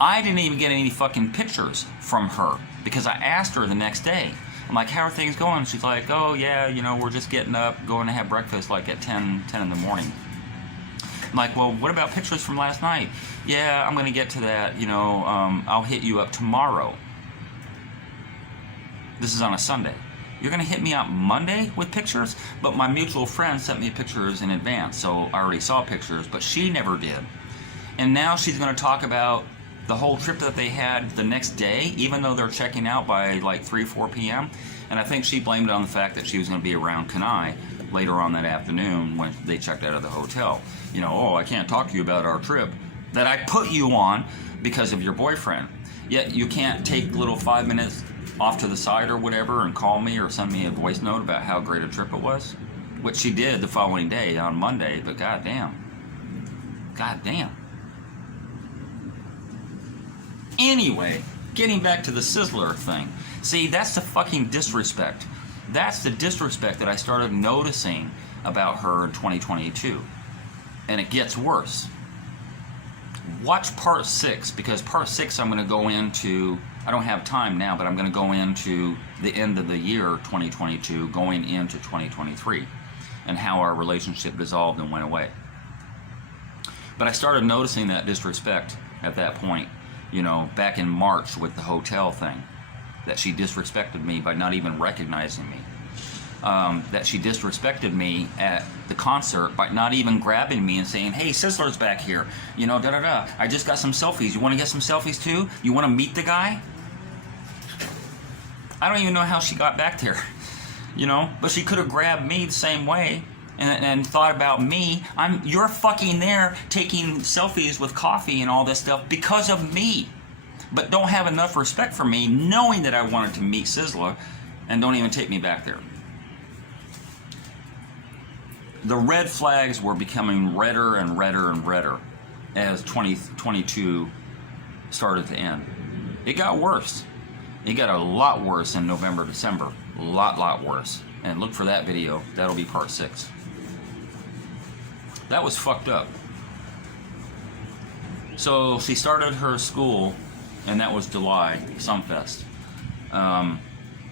I didn't even get any fucking pictures from her because I asked her the next day. I'm like, how are things going? She's like, oh yeah, you know, we're just getting up, going to have breakfast like at 10 in the morning. I'm like, well, what about pictures from last night? Yeah, I'm going to get to that, you know, I'll hit you up tomorrow. This is on a Sunday. You're going to hit me up Monday with pictures? But my mutual friend sent me pictures in advance, so I already saw pictures, but she never did. And now she's going to talk about the whole trip that they had the next day, even though they're checking out by like 4 p.m. And I think she blamed it on the fact that she was going to be around Kenai later on that afternoon when they checked out of the hotel. You know, oh, I can't talk to you about our trip that I put you on because of your boyfriend. Yet you can't take little 5 minutes off to the side or whatever and call me or send me a voice note about how great a trip it was, which she did the following day on Monday, but goddamn. Anyway, getting back to the Sizzler thing. See, that's the fucking disrespect. That's the disrespect that I started noticing about her in 2022. And it gets worse. Watch part 6, because part 6 I'm going to go into, I don't have time now, but I'm going to go into the end of the year 2022, going into 2023, and how our relationship dissolved and went away. But I started noticing that disrespect at that point, you know, back in March with the hotel thing, that she disrespected me by not even recognizing me. That she disrespected me at the concert by not even grabbing me and saying, hey, Sizzler's back here, you know, da-da-da, I just got some selfies, you want to get some selfies too? You want to meet the guy? I don't even know how she got back there, you know, but she could have grabbed me the same way and thought about me. You're fucking there taking selfies with coffee and all this stuff because of me, but don't have enough respect for me knowing that I wanted to meet Sizzler and don't even take me back there. The red flags were becoming redder and redder and redder as 2022 started to end. It got worse. It got a lot worse in November, December. A lot worse. And look for that video. That'll be part 6. That was fucked up. So she started her school, and that was July, Sumfest. I'll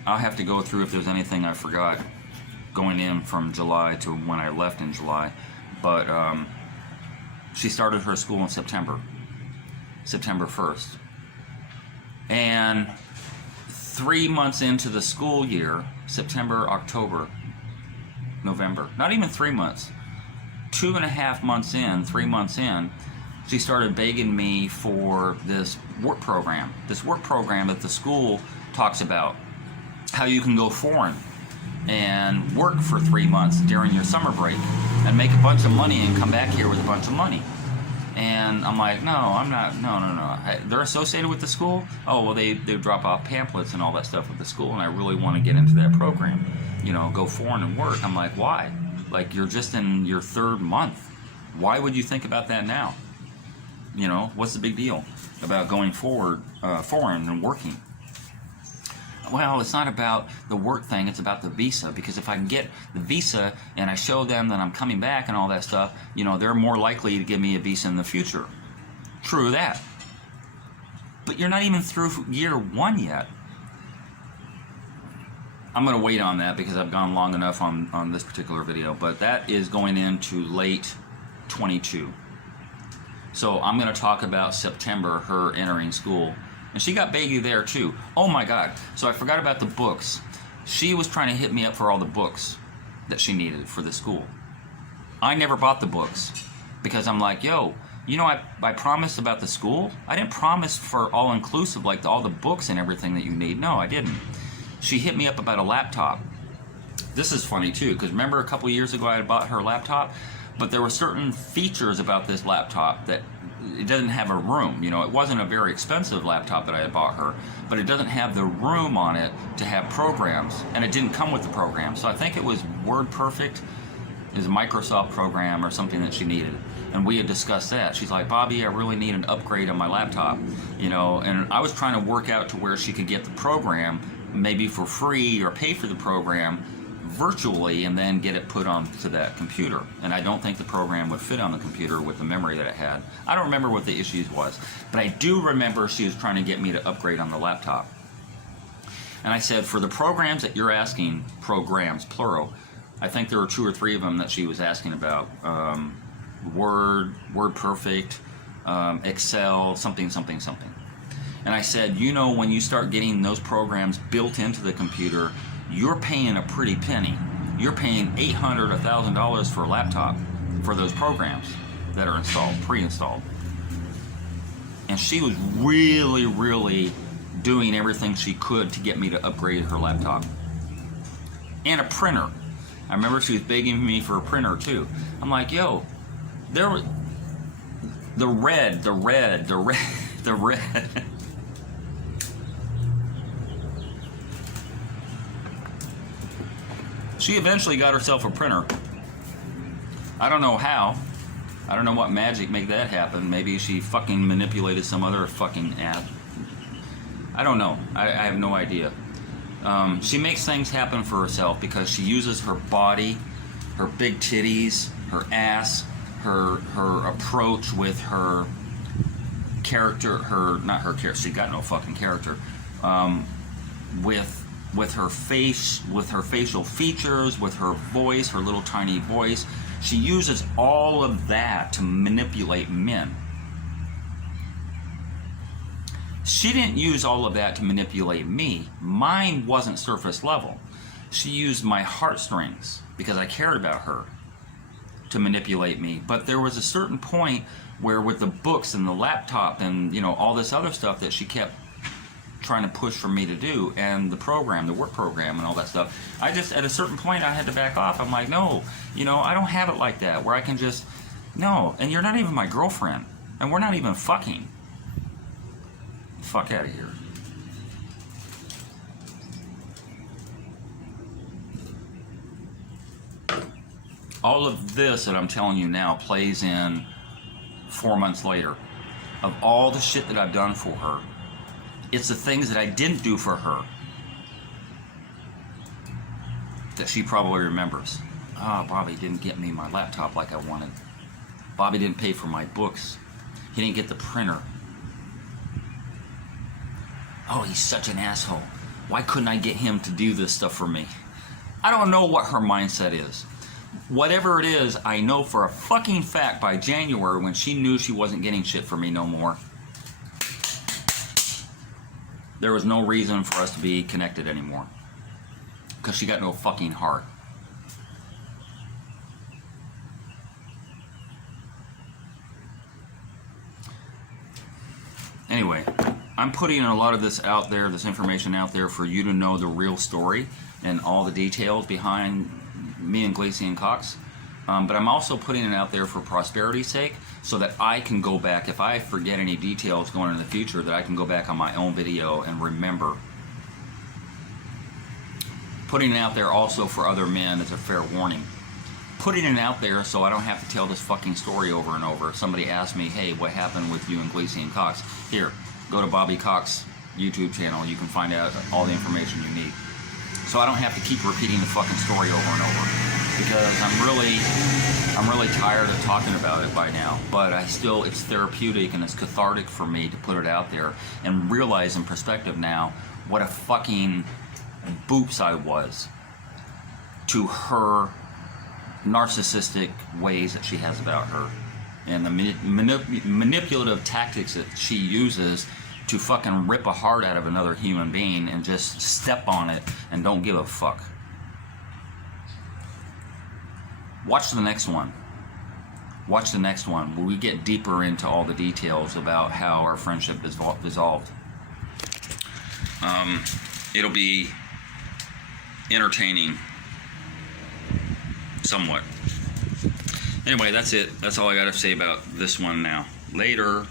have to go through if there's anything I forgot going in from July to when I left in July. But she started her school in September 1st. And 3 months into the school year, September, October, November, not even 3 months, 2.5 months in, 3 months in, she started begging me for this work program that the school talks about, how you can go foreign and work for 3 months during your summer break and make a bunch of money and come back here with a bunch of money. And I'm like, no, I'm not, no. They're associated with the school? Oh, well, they drop off pamphlets and all that stuff with the school, and I really want to get into that program. You know, go foreign and work. I'm like, why? Like, you're just in your 3rd month. Why would you think about that now? You know, what's the big deal about going foreign and working? Well, it's not about the work thing, it's about the visa, because if I can get the visa and I show them that I'm coming back and all that stuff, you know, they're more likely to give me a visa in the future. True that. But you're not even through year 1 yet. I'm going to wait on that because I've gone long enough on this particular video, but that is going into late 22. So I'm going to talk about September, her entering school. And she got baggy there too. Oh my God. So I forgot about the books. She was trying to hit me up for all the books that she needed for the school. I never bought the books because I'm like, yo, you know, I promised about the school. I didn't promise for all-inclusive, like all the books and everything that you need. No, I didn't. She hit me up about a laptop. This is funny too, because remember a couple years ago I had bought her laptop, but there were certain features about this laptop that it doesn't have a room. You know, it wasn't a very expensive laptop that I had bought her, but it doesn't have the room on it to have programs, and it didn't come with the program. So I think it was WordPerfect, is a Microsoft program or something that she needed, and we had discussed that. She's like, Bobby, I really need an upgrade on my laptop, you know, and I was trying to work out to where she could get the program maybe for free or pay for the program virtually and then get it put onto that computer. And I don't think the program would fit on the computer with the memory that it had. I don't remember what the issues was, but I do remember she was trying to get me to upgrade on the laptop. And I said, for the programs that you're asking, programs, plural, I think there were 2 or 3 of them that she was asking about. Word, WordPerfect, Excel, something. And I said, you know, when you start getting those programs built into the computer, you're paying a pretty penny. You're paying $800, $1,000 for a laptop for those programs that are installed, pre-installed. And she was really, really doing everything she could to get me to upgrade her laptop. And a printer. I remember she was begging me for a printer too. I'm like, yo, there was the red. She eventually got herself a printer. I don't know how. I don't know what magic made that happen. Maybe she fucking manipulated some other fucking app. I don't know. I have no idea. She makes things happen for herself because she uses her body, her big titties, her ass, her approach with her character, not her character, she got no fucking character, with her face, with her facial features, with her voice, her little tiny voice. She uses all of that to manipulate men. She didn't use all of that to manipulate me. Mine wasn't surface level. She used my heartstrings because I cared about her to manipulate me. But there was a certain point where with the books and the laptop and, you know, all this other stuff that she kept trying to push for me to do, and the program, the work program and all that stuff, I just, at a certain point, I had to back off. I'm like, no, you know, I don't have it like that where I can just, no, and you're not even my girlfriend, and we're not even fucking. Fuck out of here. All of this that I'm telling you now plays in 4 months later. Of all the shit that I've done for her, it's the things that I didn't do for her that she probably remembers. Oh, Bobby didn't get me my laptop like I wanted. Bobby didn't pay for my books. He didn't get the printer. Oh, he's such an asshole. Why couldn't I get him to do this stuff for me? I don't know what her mindset is. Whatever it is, I know for a fucking fact by January, when she knew she wasn't getting shit for me no more, there was no reason for us to be connected anymore. Because she got no fucking heart. Anyway, I'm putting a lot of this out there, this information out there for you to know the real story and all the details behind me and Glecean Cox. But I'm also putting it out there for prosperity's sake, so that I can go back, if I forget any details going in the future, that I can go back on my own video and remember. Putting it out there also for other men as a fair warning. Putting it out there so I don't have to tell this fucking story over and over. If somebody asks me, hey, what happened with you and Glecean Cox? Here, go to Bobby Cox YouTube channel. You can find out all the information you need. So I don't have to keep repeating the fucking story over and over, because I'm really tired of talking about it by now. But I still, it's therapeutic and it's cathartic for me to put it out there and realize in perspective now what a fucking boops I was to her narcissistic ways that she has about her, and the manipulative tactics that she uses to fucking rip a heart out of another human being and just step on it and don't give a fuck. Watch the next one. Watch the next one where we get deeper into all the details about how our friendship dissolved. It'll be entertaining somewhat. Anyway, that's it. That's all I got to say about this one now. Later.